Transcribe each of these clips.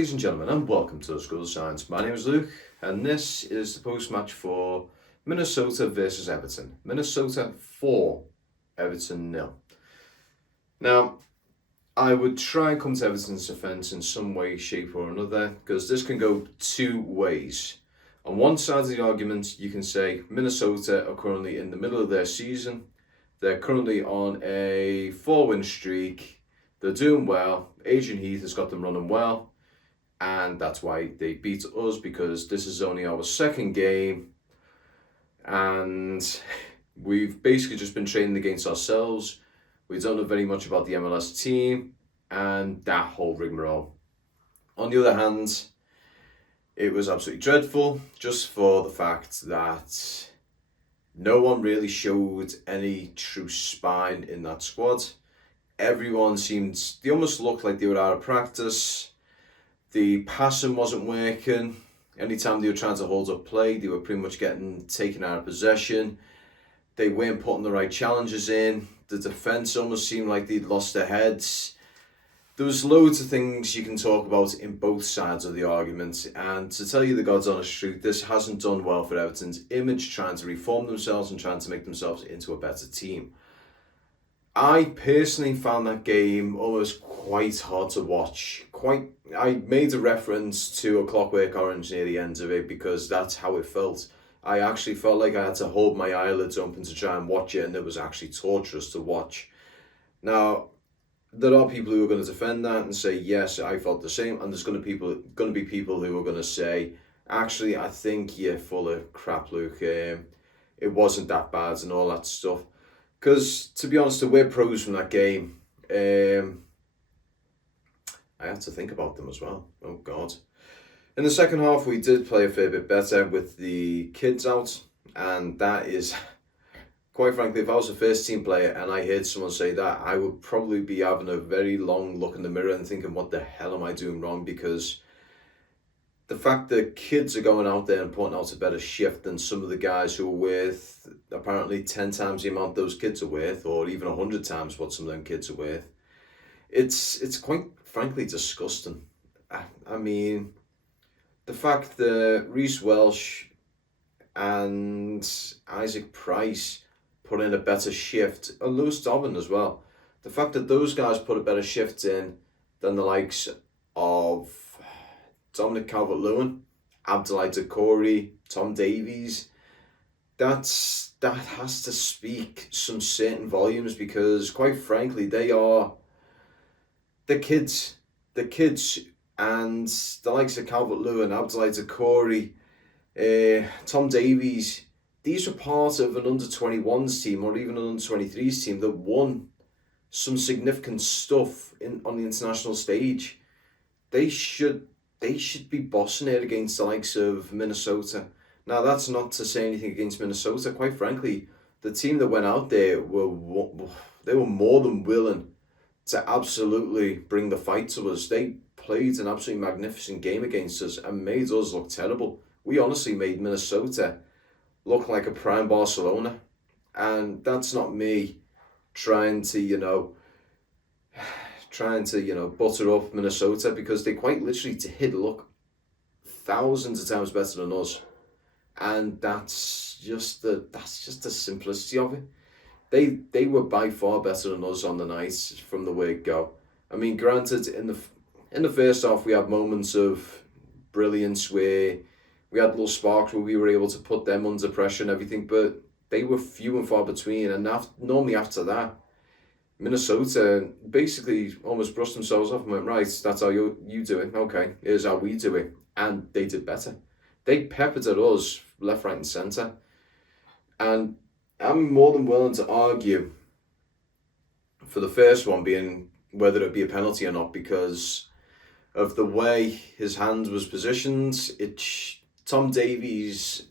ladies and gentlemen, and welcome to the School of Science. My name is Luke, and this is the post-match for Minnesota versus Everton. Minnesota 4, Everton 0. Now, I would try and come to Everton's defence in some way, shape or another, because this can go two ways. On one side of the argument, you can say Minnesota are currently in the middle of their season. They're currently on a 4-win streak. They're doing well. Adrian Heath has got them running well. And that's why they beat us, because this is only our second game. And we've basically just been training against ourselves. We don't know very much about the MLS team and that whole rigmarole. On the other hand, it was absolutely dreadful just for the fact that no one really showed any true spine in that squad. Everyone they almost looked like they were out of practice. The passing wasn't working. Anytime they were trying to hold up play, they were pretty much getting taken out of possession. They weren't putting the right challenges in. The defence almost seemed like they'd lost their heads. There was loads of things you can talk about in both sides of the argument. And to tell you the God's honest truth, this hasn't done well for Everton's image, trying to reform themselves and trying to make themselves into a better team. I personally found that game almost quite hard to watch. I made a reference to A Clockwork Orange near the end of it because that's how it felt. I actually felt like I had to hold my eyelids open to try and watch it, and it was actually torturous to watch. Now, there are people who are going to defend that and say, yes, I felt the same, and there's going to be people who are going to say, actually, I think you're full of crap, Luke. It wasn't that bad and all that stuff. Because, to be honest, we're pros from that game. I had to think about them as well. Oh, God. In the second half, we did play a fair bit better with the kids out. And that is, quite frankly, if I was a first-team player and I heard someone say that, I would probably be having a very long look in the mirror and thinking, what the hell am I doing wrong? Because the fact that kids are going out there and putting out a better shift than some of the guys who are worth apparently 10 times the amount those kids are worth, or even 100 times what some of them kids are worth, it's quite frankly disgusting. I mean, the fact that Reece Welsh and Isaac Price put in a better shift, and Lewis Dobbin as well, the fact that those guys put a better shift in than the likes of Dominic Calvert-Lewin, Abdoulaye Doucouré, Tom Davies, that has to speak some certain volumes, because quite frankly they are the kids, and the likes of Calvert-Lewin, Abdoulaye Doucouré, Tom Davies, these were part of an under-21s team or even an under-23s team that won some significant stuff on the international stage. They should be bossing it against the likes of Minnesota. Now, that's not to say anything against Minnesota. Quite frankly, the team that went out there were more than willing to absolutely bring the fight to us. They played an absolutely magnificent game against us and made us look terrible. We honestly made Minnesota look like a prime Barcelona. And that's not me trying to butter up Minnesota, because they quite literally did look thousands of times better than us. And that's just the simplicity of it. They were by far better than us on the night from the word go. I mean, granted, in the first half we had moments of brilliance where we had little sparks where we were able to put them under pressure and everything, but they were few and far between. And normally after that, Minnesota basically almost brushed themselves off and went, right, that's how you do it. Okay, here's how we do it. And they did better. They peppered at us left, right and centre. And I'm more than willing to argue for the first one being whether it be a penalty or not, because of the way his hand was positioned. Tom Davies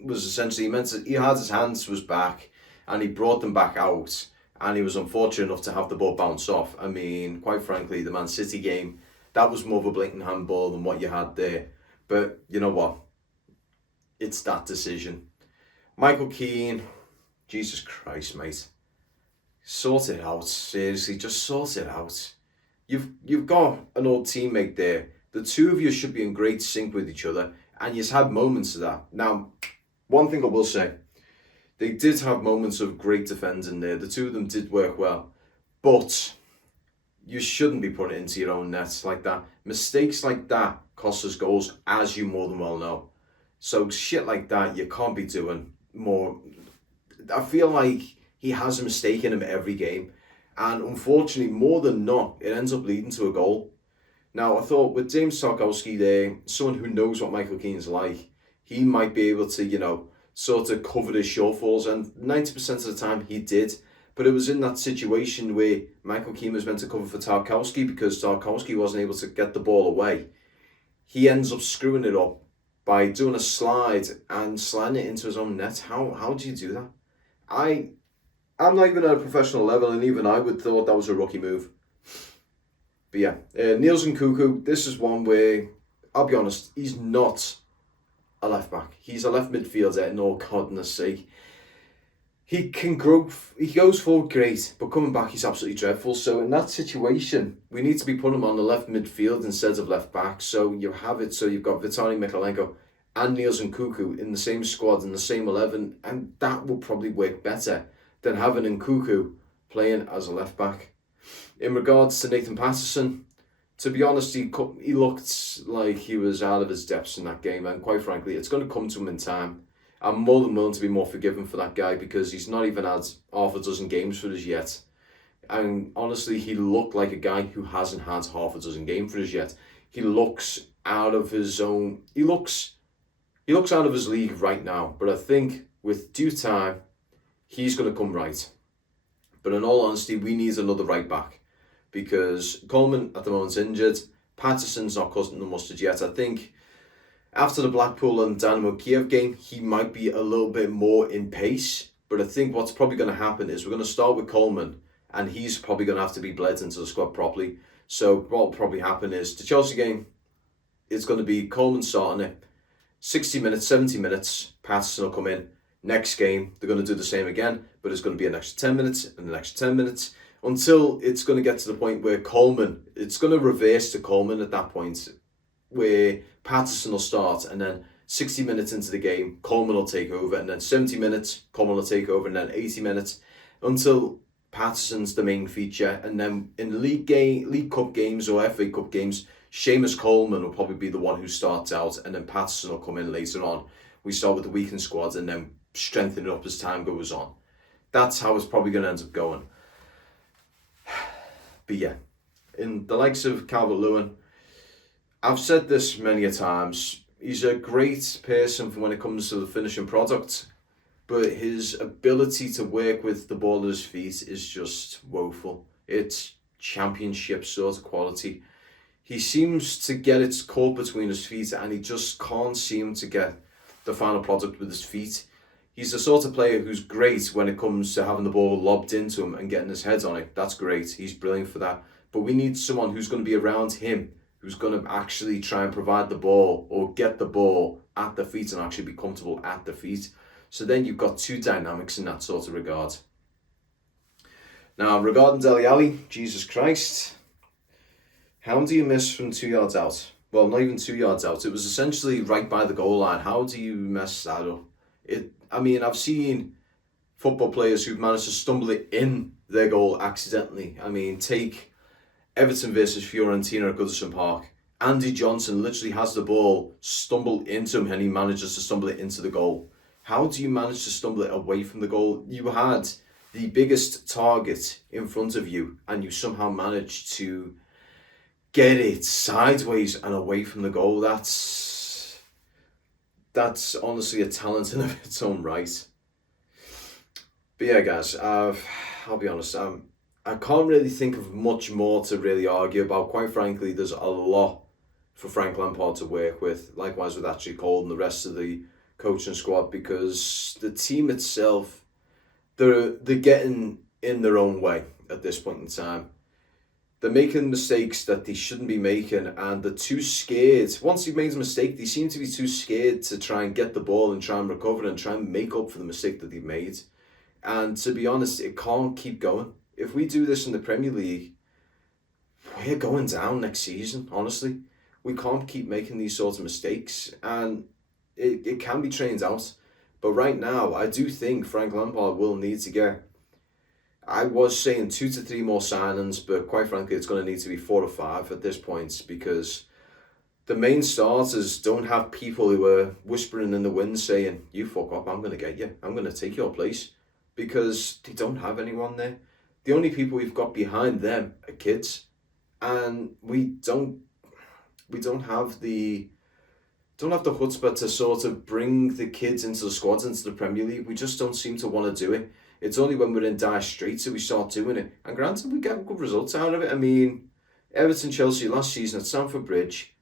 was essentially he had his hands was back and he brought them back out, and he was unfortunate enough to have the ball bounce off. I mean, quite frankly, the Man City game, that was more of a blatant handball than what you had there. But you know what? It's that decision. Michael Keane, Jesus Christ, mate. Sort it out. Seriously, just sort it out. You've got an old teammate there The two of you should be in great sync with each other, and you've had moments of that. Now, one thing I will say, they did have moments of great defending there. The two of them did work well, but you shouldn't be putting it into your own nets like that. Mistakes like that cost us goals, as you more than well know. So shit like that, you can't be doing more. I feel like he has a mistake in him every game. And unfortunately, more than not, it ends up leading to a goal. Now, I thought with James Tarkowski there, someone who knows what Michael Keane's like, he might be able to, sort of cover his shortfalls. And 90% of the time, he did. But it was in that situation where Michael Keane was meant to cover for Tarkowski because Tarkowski wasn't able to get the ball away. He ends up screwing it up by doing a slide and sliding it into his own net. How do you do that? I'm not even at a professional level, and even I would thought that was a rookie move. But yeah, Niels Nkuku, this is one where, I'll be honest, he's not a left back. He's a left midfielder, in all goodness sake. He can grow, he goes forward great, but coming back he's absolutely dreadful. So in that situation, we need to be putting him on the left midfield instead of left back. So you have it, so you've got Vitaly Mykolenko and Niels Nkuku in the same squad, in the same 11, and that will probably work better than having Nkuku playing as a left back. In regards to Nathan Patterson, to be honest, he looked like he was out of his depths in that game, and quite frankly, it's going to come to him in time. I'm more than willing to be more forgiving for that guy because he's not even had half a dozen games for us yet. And honestly, he looked like a guy who hasn't had half a dozen games for us yet. He looks out of his own... He looks out of his league right now. But I think with due time, he's going to come right. But in all honesty, we need another right back. Because Coleman at the moment's injured. Patterson's not cutting the mustard yet. I think after the Blackpool and Dynamo Kiev game, he might be a little bit more in pace. But I think what's probably going to happen is we're going to start with Coleman, and he's probably going to have to be bled into the squad properly. So what will probably happen is the Chelsea game, it's going to be Coleman starting it. 60 minutes, 70 minutes, Patterson will come in. Next game, they're going to do the same again, but it's going to be an extra 10 minutes and an extra 10 minutes until it's going to get to the point where Coleman, it's going to reverse to Coleman at that point, where Patterson will start, and then 60 minutes into the game, Coleman will take over, and then 70 minutes, Coleman will take over, and then 80 minutes, until Patterson's the main feature. And then in League Cup games or FA Cup games, Seamus Coleman will probably be the one who starts out, and then Patterson will come in later on. We start with the weakened squad and then strengthen it up as time goes on. That's how it's probably going to end up going. But yeah, in the likes of Calvert-Lewin, I've said this many a times, he's a great person for when it comes to the finishing product, but his ability to work with the ball at his feet is just woeful. It's championship sort of quality. He seems to get it caught between his feet, and he just can't seem to get the final product with his feet. He's the sort of player who's great when it comes to having the ball lobbed into him and getting his head on it. That's great. He's brilliant for that. But we need someone who's going to be around him, who's going to actually try and provide the ball or get the ball at the feet and actually be comfortable at the feet. So then you've got two dynamics in that sort of regard. Now, regarding Dele Alli, Jesus Christ, how do you miss from 2 yards out? Well, not even 2 yards out. It was essentially right by the goal line. How do you mess that up? I've seen football players who've managed to stumble it in their goal accidentally. Take Everton versus Fiorentina at Goodison Park. Andy Johnson literally has the ball stumble into him and he manages to stumble it into the goal. How do you manage to stumble it away from the goal? You had the biggest target in front of you and you somehow managed to get it sideways and away from the goal. That's honestly a talent in of its own right. But yeah, guys, I'll be honest, I can't really think of much more to really argue about. Quite frankly, there's a lot for Frank Lampard to work with, likewise with Ashley Cole and the rest of the coaching squad, because the team itself, they're getting in their own way at this point in time. They're making mistakes that they shouldn't be making, and they're too scared. Once they've made a mistake, they seem to be too scared to try and get the ball and try and recover and try and make up for the mistake that they've made. And to be honest, it can't keep going. If we do this in the Premier League, we're going down next season, honestly. We can't keep making these sorts of mistakes, and it can be trained out. But right now, I do think Frank Lampard will need to get, I was saying 2 to 3 more signings, but quite frankly, it's going to need to be 4 or 5 at this point, because the main starters don't have people who are whispering in the wind saying, "You fuck up, I'm going to get you. I'm going to take your place," because they don't have anyone there. The only people we've got behind them are kids, and we don't have the chutzpah to sort of bring the kids into the squads, into the Premier League. We just don't seem to want to do it. It's only when we're in dire straits that we start doing it. And granted, we get good results out of it. I mean, Everton, Chelsea last season at Stamford Bridge,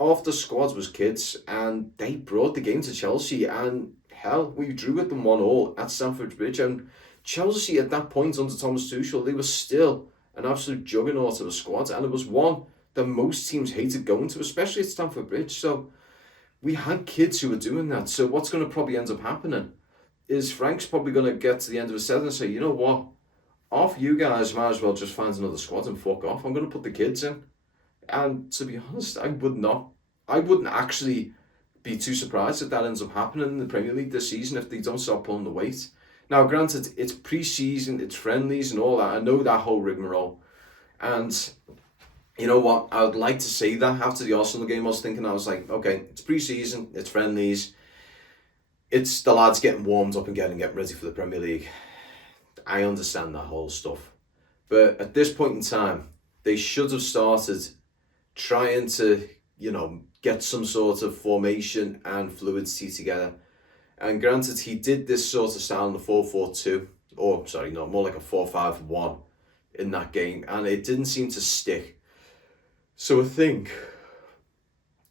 half the squad was kids, and they brought the game to Chelsea. And hell, we drew at them 1-1 at Stamford Bridge. And Chelsea at that point under Thomas Tuchel, they were still an absolute juggernaut of a squad, and it was one that most teams hated going to, especially at Stamford Bridge. So we had kids who were doing that. So what's going to probably end up happening is Frank's probably going to get to the end of his season and say, "You know what? Off you guys might as well just find another squad and fuck off. I'm going to put the kids in." And to be honest, I wouldn't actually be too surprised if that ends up happening in the Premier League this season if they don't start pulling the weight. Now, granted, it's pre-season, it's friendlies and all that. I know that whole rigmarole. And you know what? I would like to say that after the Arsenal game, I was like, okay, it's pre-season, it's friendlies, it's the lads getting warmed up and getting ready for the Premier League. I understand that whole stuff. But at this point in time, they should have started trying to, get some sort of formation and fluidity together. And granted, he did this sort of style in the 4-4-2, or sorry, no, more like a 4-5-1 in that game, and it didn't seem to stick. So I think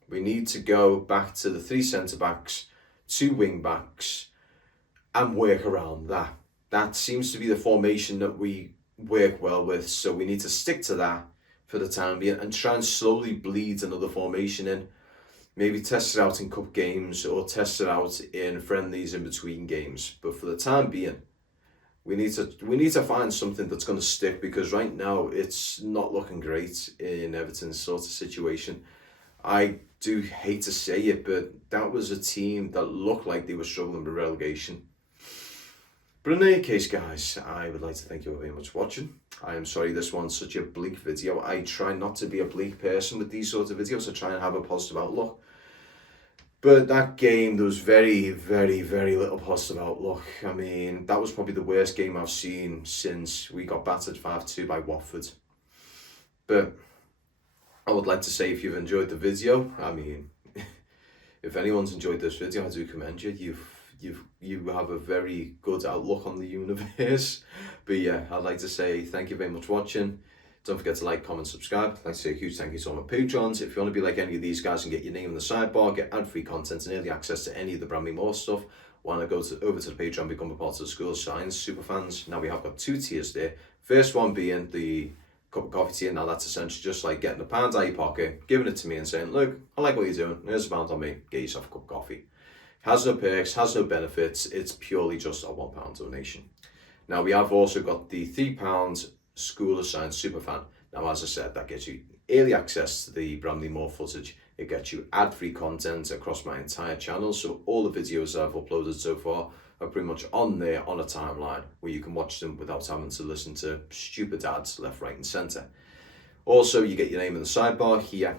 we need to go back to the 3 centre-backs, 2 wing-backs, and work around that. That seems to be the formation that we work well with, so we need to stick to that for the time being and try and slowly bleed another formation in. Maybe test it out in cup games or test it out in friendlies in between games. But for the time being, we need to find something that's going to stick, because right now it's not looking great in Everton's sort of situation. I do hate to say it, but that was a team that looked like they were struggling with relegation. But in any case, guys, I would like to thank you all very much for watching. I am sorry this one's such a bleak video. I try not to be a bleak person with these sorts of videos. I try and have a positive outlook. But that game, there was very, very, very little positive outlook. I mean, that was probably the worst game I've seen since we got battered 5-2 by Watford. But I would like to say, if you've enjoyed the video, I mean, if anyone's enjoyed this video, I do commend you. You have a very good outlook on the universe. But yeah, I'd like to say thank you very much for watching. Don't forget to like, comment, subscribe. I'd like to say a huge thank you to all my patrons. If you want to be like any of these guys and get your name in the sidebar, get ad-free content and early access to any of the Bramley Moore stuff, why not go over to the Patreon and become a part of the School of Science Superfans. Now we have got 2 tiers there. First one being the cup of coffee tier. Now that's essentially just like getting a pound out of your pocket, giving it to me and saying, "Look, I like what you're doing. Here's a pound on me. Get yourself a cup of coffee." Has no perks, has no benefits. It's purely just a £1 donation. Now we have also got the £3 School of Science Superfan. Now, as I said, that gets you early access to the Bramley Moore footage. It gets you ad-free content across my entire channel. So all the videos I've uploaded so far are pretty much on there on a timeline where you can watch them without having to listen to stupid ads left, right and centre. Also, you get your name in the sidebar here,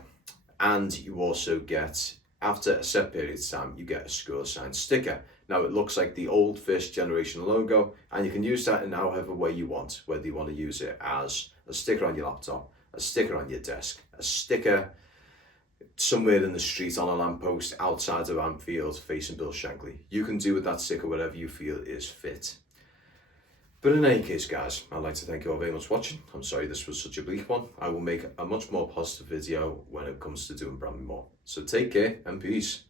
and you also get, after a set period of time, you get a School of Science sticker. Now it looks like the old first generation logo, and you can use that in however way you want, whether you want to use it as a sticker on your laptop, a sticker on your desk, a sticker somewhere in the street on a lamppost outside of Anfield facing Bill Shankly. You can do with that sticker whatever you feel is fit. But in any case, guys, I'd like to thank you all very much for watching. I'm sorry this was such a bleak one. I will make a much more positive video when it comes to doing Bramley Moore. So take care and peace.